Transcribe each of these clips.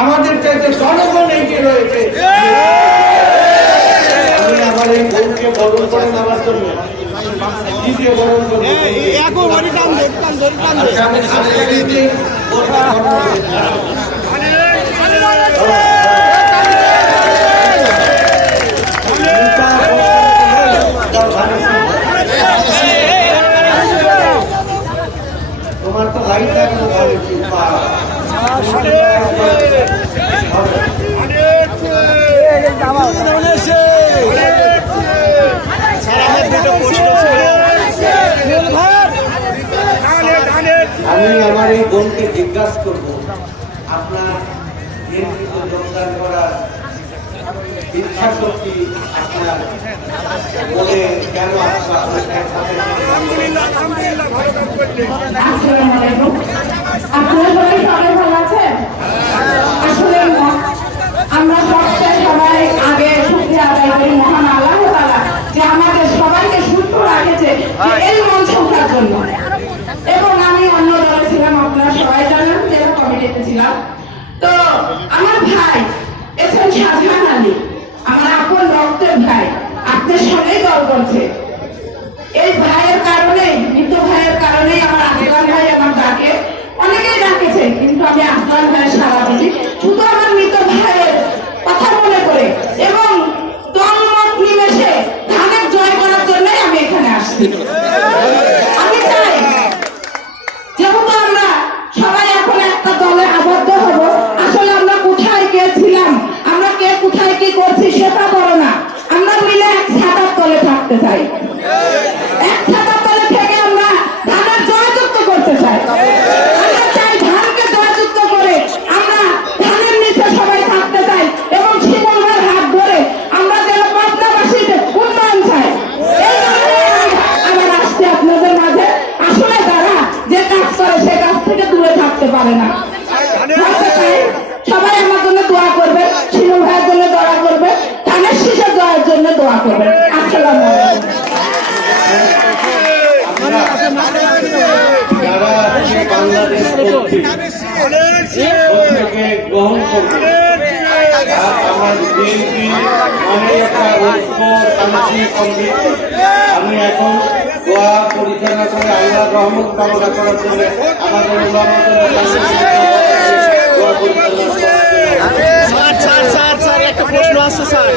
আমাদের চাইতে জনগণ এগিয়ে রয়েছে। আমি আমার এই বোনকে বরণ করে নেওয়ার জন্য দ্বিতীয় বরণ করবো। তোমার তো লাইট এখনো ভালোছি আমি আমার এই বোনকে জিজ্ঞাসা করব, আপনার বিএনপিতে যোগদান করার ইচ্ছা শক্তি আপনার বলে কেন আমরা সবাই আগে শুকরিয়া আদায় করি মহান আল্লাহ তাআলা যে আমাদের সবাইকে সুস্থ রাখেছে এই মঞ্চ ওঠার জন্য। এবং আমি অন্য দলে ছিলাম, আপনারা সবাই জানেন, জেলা কমিটিতে ছিলাম। তো আমার ভাই এসএম শাহজাহান আলী, আমার আপন রক্তের ভাই, আপনার সঙ্গেই দল করছে। এই ভাইয়ের কারণে, মৃত ভাইয়ের কারণে আমার আসলাম ভাই আমার ডাকে, অনেকেই ডাকেছে, কিন্তু আমি আসলাম ভাইয়ের সারা দিচ্ছি শুধু আমার মৃত ভাইয়ের কথা মনে করে এবং দলমত নিমেষে ধানের জয় করার জন্যই আমি এখানে আসছি। আমি চাই যেহেতু আমরা সবাই এখন একটা দলে আবদ্ধ হব, আসলে আমরা কোথায় কে ছিলাম, আমরা কে কোথায় কি করছি সেটা বড় না, আমরা মিলে এক ছাতার তলে থাকতে চাই। এক ছাতার তলে থেকে আমরা ধানের জয়যুক্ত করতে চাই। আমরা চাই ধানকে জয়যুক্ত করে আমরা ধানের নিচে সবাই থাকতে চাই এবং শিবঙ্গের হাত ধরে আমরা যেন পাবনাবাসীদের উন্নয়ন চাই। এই আমার আসছে আপনাদের মাঝে। আসলে যারা যে কাজ করে সে কাজ থেকে দূরে থাকতে পারে না। সবাই আমার জন্য দোয়া করবে, শিবু ভাইয়ের জন্য দোয়া করবে, ধানের শীষে জয়ের জন্য দোয়া করবে। আসসালামু আলাইকুম। যারা বাংলাদেশ গ্রহণ করবে, আমার বিএনপি অনেক একটা ঐক্য শান্তি সমৃদ্ধি। আমি এখন দোয়া পরিচালনা করে আল্লাহ রহমত কামনা করার জন্য আমাদের একটা প্রশ্ন আছে স্যার,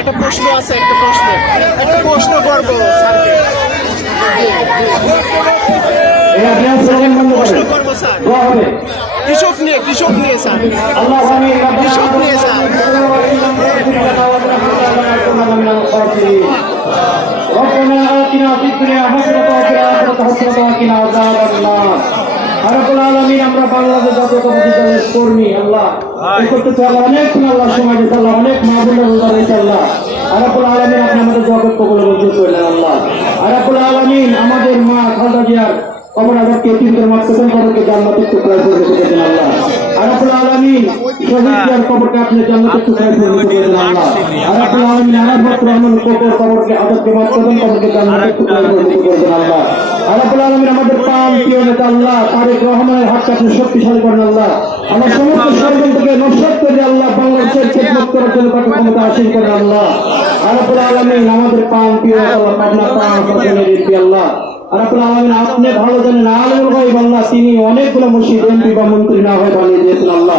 একটা প্রশ্ন আছে, একটা প্রশ্ন করবো স্যারকে। প্রশ্ন করবো স্যার, কৃষক নিয়ে স্যার, কৃষক নিয়ে স্যার। আমরা বাংলাদেশ জাতীয়তাবাদী কর্মী আল্লাহ অনেক আল্লাহ সমাজে আল্লাহ অনেক মা বোনের আল্লাহ আরাবুল আলমিন আপনি আমাদের জগৎ কবুল মঞ্জুর করলেন আল্লাহ। আরাবুল আলমিন আমাদের মা খালেদা জিয়ার কবর আজাদকে তিনটার মাধ্যমে কবরকে জান্নাতের টুকরায় পরিণত করেছেন আল্লাহ। আরাবুল আলমিন শহীদ জিয়ার কবরকে আপনি জান্নাতের টুকরায় পরিণত করেছেন আল্লাহ। আরাবুল আলমিন আরাফাত রহমান কবরকে আজাদকে মাধ্যমে কবরকে জান্নাতের টুকরায় পরিণত করেছেন আল্লাহ। আরাবুল আলমিন আমাদের প্রাণ প্রিয় নেতা আল্লাহ তারেক রহমানের হাতকে আপনি শক্তিশালী করেন আল্লাহ। আমার সমস্ত ষড়যন্ত্রকে নস্বাত করে আল্লাহ বাংলাদেশের খেদমত করার জন্য তাকে ক্ষমতা হাসিল করেন আল্লাহ। আরাবুল আলমিন আমাদের প্রাণ প্রিয় আল্লাহ আপনার প্রাণ আল্লাহ। আরাবুল আলমিন আপনি ভালো জানেন আলমুল গায়ব আল্লাহ, তিনি অনেকগুলো মসজিদ এমপি বা মন্ত্রী না হয়ে বানিয়ে দিয়েছেন আল্লাহ।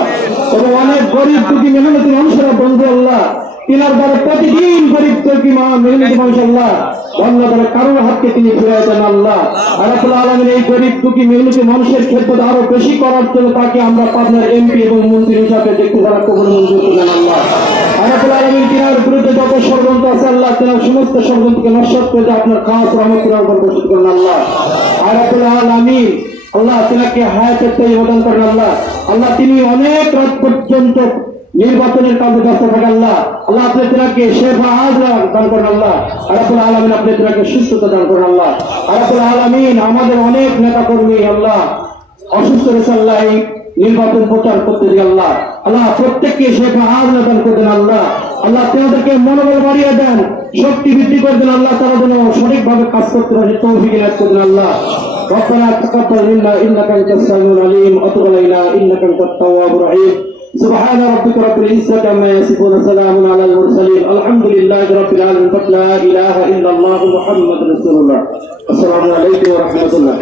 এবং অনেক গরিব দুঃখী মেহনতি মানুষেরা বন্ধু আল্লাহ, তিনার দ্বারা প্রতিদিন গরিব দুঃখী মেহনতি মানুষ আল্লাহ অন্য দ্বারা কারোর হাতকে তিনি ফিরাই দেন আল্লাহ। আরাবুল আলমিন এই গরিব দুঃখী মেহনতি মানুষের খেদমত আরো বেশি করার জন্য তাকে আমরা আপনার এমপি এবং মন্ত্রী হিসাবে দেখতে তারা কবুল মঞ্জুর করলেন আল্লাহ। আরাবুল আলমিন তিনার বিরুদ্ধে যত ষড়যন্ত্র আছে আল্লাহ তিনার সমস্ত ষড়যন্ত্রকে নস্বাত করে আপনার খাস রহমতের উপর ঘোষিত করেন আল্লাহ। আরাবুল আলমিন আল্লাহ তিনাকে হায়াতের প্রদান করেন আল্লাহ। আল্লাহ তিনি অনেক রাত পর্যন্ত নির্বাচনের কাজে ব্যস্ত থাকে আল্লাহ। আল্লাহ আপনি তিনাকে শেফা আজরা দান করেন আল্লাহ। আরাবুল আলমিন আপনি তিনাকে সুস্থতা দান করেন আল্লাহ। আরাবুল আলমিন আমাদের অনেক নেতা কর্মী আল্লাহ অসুস্থ রয়েছে আল্লাহ এই নির্বাচন প্রচার করতে দিয়ে আল্লাহ। আল্লাহ প্রত্যেককে শেফা আজরা দান করতেন আল্লাহ। আল্লাহ তাদেরকে মনোবল বাড়িয়ে দেন, শক্তি বৃদ্ধি করে দেন আল্লাহ, তারা যেন সঠিকভাবে কাজ করতে পারে তৌফিক ইনায়াত করে দেন আল্লাহ। ربنا تقبل منا انك انت السميع العليم وتب علينا انك انت التواب الرحيم سبحان ربك رب العزة عما يصفون سلام على المرسلين الحمد لله رب العالمين لا اله الا الله محمد رسول الله السلام عليكم ورحمة الله